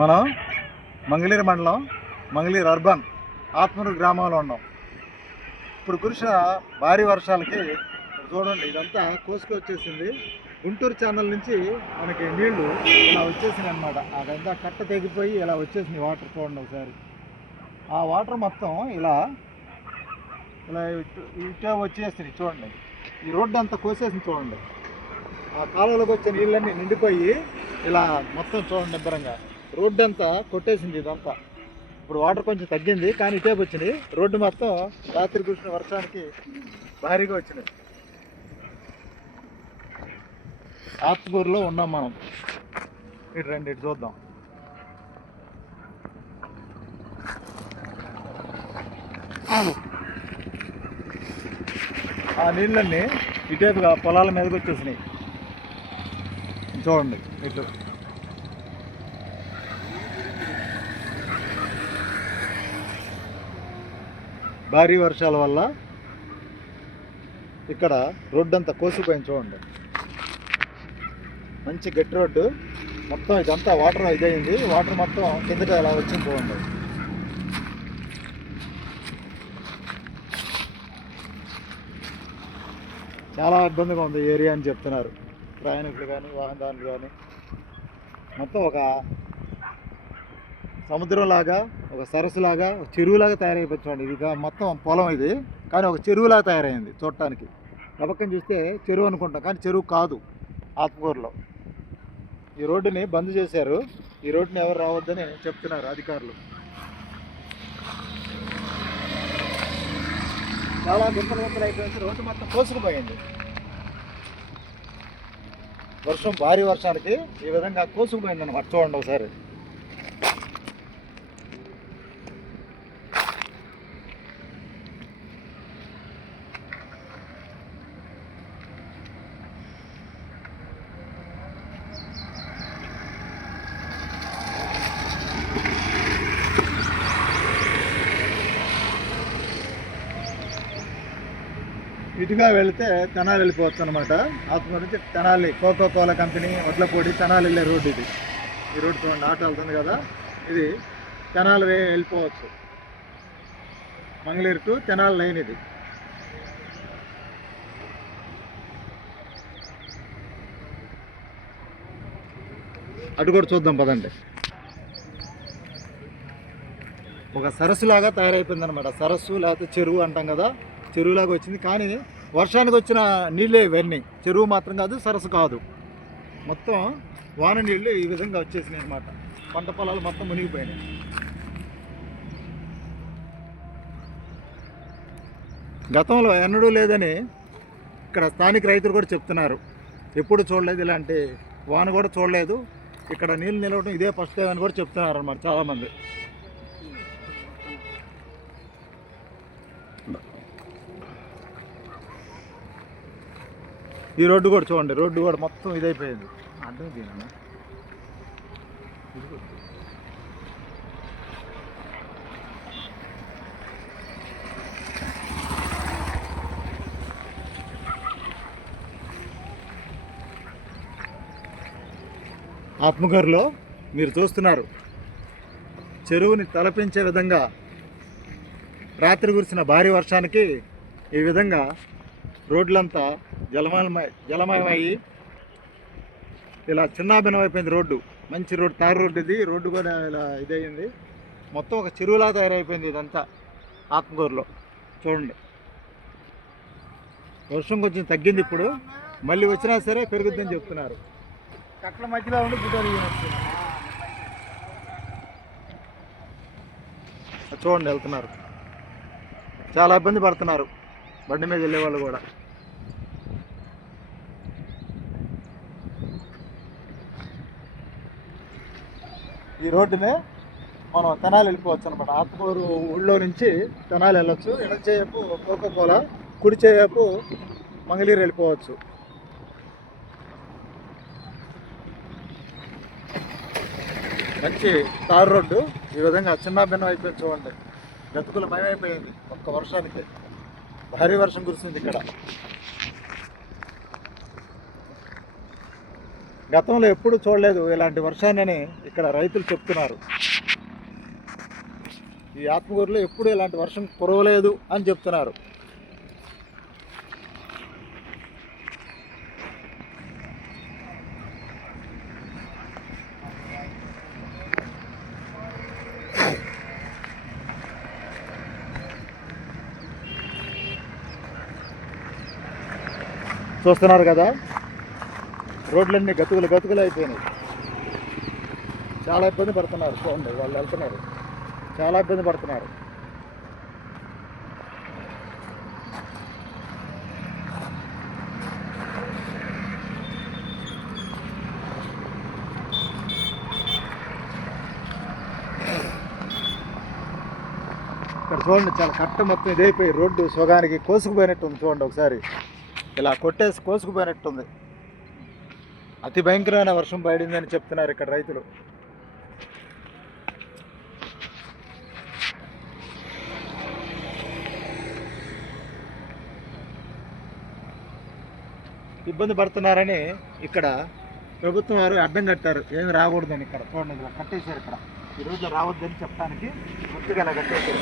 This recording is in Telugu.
మనం మంగళీరు మండలం మంగళీరు అర్బన్ ఆత్మూరు గ్రామంలో ఉన్నాం. ఇప్పుడు కురిసిన భారీ వర్షాలకి చూడండి ఇదంతా కోసుకు వచ్చేసింది. గుంటూరు ఛానల్ నుంచి మనకి నీళ్ళు ఇలా వచ్చేసినాయి అనమాట అదంతా కట్ట తెగిపోయి ఇలా వచ్చేసింది వాటర్ చూడండి ఒకసారి. ఆ వాటర్ మొత్తం ఇలా ఇలా ఇటు ఇటే వచ్చేసింది చూడండి. ఈ రోడ్డు అంతా కోసేసింది చూడండి. ఆ కాలువలోకి వచ్చే నీళ్ళన్నీ నిండిపోయి ఇలా మొత్తం చూడండి నిబ్బరంగా రోడ్డు అంతా కొట్టేసింది ఇదంతా. ఇప్పుడు వాటర్ కొంచెం తగ్గింది కానీ ఇటేపు వచ్చింది రోడ్డు మొత్తం రాత్రి కురిసిన వర్షానికి భారీగా వచ్చినాయి. ఆత్మూరులో ఉన్నాం మనం. ఇటు రండి ఇటు చూద్దాం. ఆ నీళ్ళన్నీ ఇటేపుగా పొలాల మీదకి వచ్చేసినాయి. చూడండి ఇటు. భారీ వర్షాల వల్ల ఇక్కడ రోడ్డు అంతా కోసిపోయింది చూడండి. మంచి గట్టి రోడ్డు. మొత్తం ఇదంతా వాటర్ ఇదయింది వాటర్ మొత్తం కిందకి అలా వచ్చింది చూడండి. చాలా ఇబ్బందిగా ఉంది ఏరియా అని చెప్తున్నారు. ప్రయాణికులు కానీ వాహనదారులు కానీ. మొత్తం ఒక సముద్రంలాగా ఒక సరస్సులాగా ఒక చెరువులాగా తయారైపోతుంది ఇది మొత్తం పొలం ఇది. కానీ ఒక చెరువులాగా తయారైంది చూడటానికి. పక్కన చూస్తే చెరువు అనుకుంటాం కానీ చెరువు కాదు ఆత్మకూరులో. ఈ రోడ్డుని బంద్ చేశారు. ఈ రోడ్డుని ఎవరు రావద్దని చెప్తున్నారు అధికారులు. చాలా గుంతలు గుంతలు అయిపోయింది. రోడ్డు మొత్తం కోసుకుపోయింది. వర్షం భారీ వర్షానికి ఈ విధంగా కోసుకుపోయింది అనమాట చూడండి ఒకసారి. ఇటుగా వెళితే తెనాలి వెళ్ళిపోవచ్చు అనమాట ఆత్మ నుంచి Tenali. Coca Cola company Vadlapudi Tenali వెళ్ళే రోడ్డు ఇది. ఈ రోడ్డు చూడండి ఆటో వెళ్తుంది కదా. ఇది తెనాలి వే వెళ్ళిపోవచ్చు. మంగళూరు టు తెనాలి లైన్ ఇది. అటు కూడా చూద్దాం పదండి. ఒక సరస్సులాగా తయారైపోయింది అనమాట సరస్సు లేకపోతే చెరువు అంటాం కదా. చెరువులాగా వచ్చింది. కానీ వర్షానికి వచ్చిన నీళ్ళే ఇవన్నీ. చెరువు మాత్రం కాదు సరస్సు కాదు. మొత్తం వాన నీళ్ళు ఈ విధంగా వచ్చేసినాయి అనమాట పంట పొలాలు మొత్తం మునిగిపోయినాయి. గతంలో ఎన్నడూ లేదని ఇక్కడ స్థానిక రైతులు కూడా చెప్తున్నారు. ఎప్పుడు చూడలేదు ఇలాంటి వాన కూడా చూడలేదు. ఇక్కడ నీళ్ళు నిలవడం ఇదే ఫస్ట్ టైం అని కూడా చెప్తున్నారు అనమాట చాలామంది. ఈ రోడ్డు కూడా చూడండి రోడ్డు కూడా మొత్తం ఇదైపోయింది. అర్థం చేయండి ఆత్మగారులో మీరు చూస్తున్నారు. చెరువుని తలపించే విధంగా రాత్రి కురిసిన భారీ వర్షానికి ఈ విధంగా రోడ్లంతా జలమయమై జలమయమయ్యి ఇలా చిన్నాభిన్నం అయిపోయింది రోడ్డు. మంచి రోడ్డు తారు రోడ్డు ఇది రోడ్డు కూడా ఇలా ఇదయ్యింది మొత్తం ఒక చెరువులా తయారైపోయింది ఇదంతా ఆత్మకూరులో. చూడండి. వర్షం కొంచెం తగ్గింది ఇప్పుడు. మళ్ళీ వచ్చినా సరే పెరుగుద్దని చెప్తున్నారు. కట్ల మధ్యలో ఉండి గుడ్డలు చూడండి వెళ్తున్నారు. చాలా ఇబ్బంది పడుతున్నారు. బండి మీద వెళ్ళే వాళ్ళు కూడా. ఈ రోడ్డునే మనం తెనాలి వెళ్ళిపోవచ్చు అనమాట ఆత్మకూరు ఊళ్ళో నుంచి తెనాలి వెళ్ళొచ్చు. ఎడచేయపు కోకోకోల కుడి చేయపు మంగళీరు వెళ్ళిపోవచ్చు. మంచి తారు రోడ్డు. ఈ విధంగా చిన్న భిన్నం అయిపోయింది చూడండి. గతుకులు అయిపోయింది. ఒక్క వర్షానికి. భారీ వర్షం కురిసింది ఇక్కడ. గతంలో ఎప్పుడు చూడలేదు ఇలాంటి వర్షాన్ని ఇక్కడ రైతులు చెప్తున్నారు. ఈ ఆత్మకూరులో ఎప్పుడు ఇలాంటి వర్షం కురవలేదు అని చెప్తున్నారు. చూస్తున్నారు కదా? రోడ్లన్నీ గతుకులు గతుకులు అయిపోయినాయి. చాలా ఇబ్బంది పడుతున్నారు. చూడండి వాళ్ళు వెళ్తున్నారు. చాలా ఇబ్బంది పడుతున్నారు. ఇక్కడ చూడండి చాలా కట్ట మొత్తం ఇదైపోయి రోడ్డు సుగానికి కోసుకుపోయినట్టు ఉంది చూడండి ఒకసారి. ఇలా కొట్టేసి కోసుకుపోయినట్టుంది. అతి భయంకరమైన వర్షం పడిందని చెప్తున్నారు ఇక్కడ రైతులు. ఇబ్బంది పడుతున్నారని ఇక్కడ ప్రభుత్వం వారు అడ్డం కట్టారు. ఏమి రాకూడదని ఇక్కడ చూడండి ఇలా కట్టేశారు ఇక్కడ. ఈ రోజు రావద్దని చెప్పడానికి గుర్తుగా ఇలా కట్టేశారు.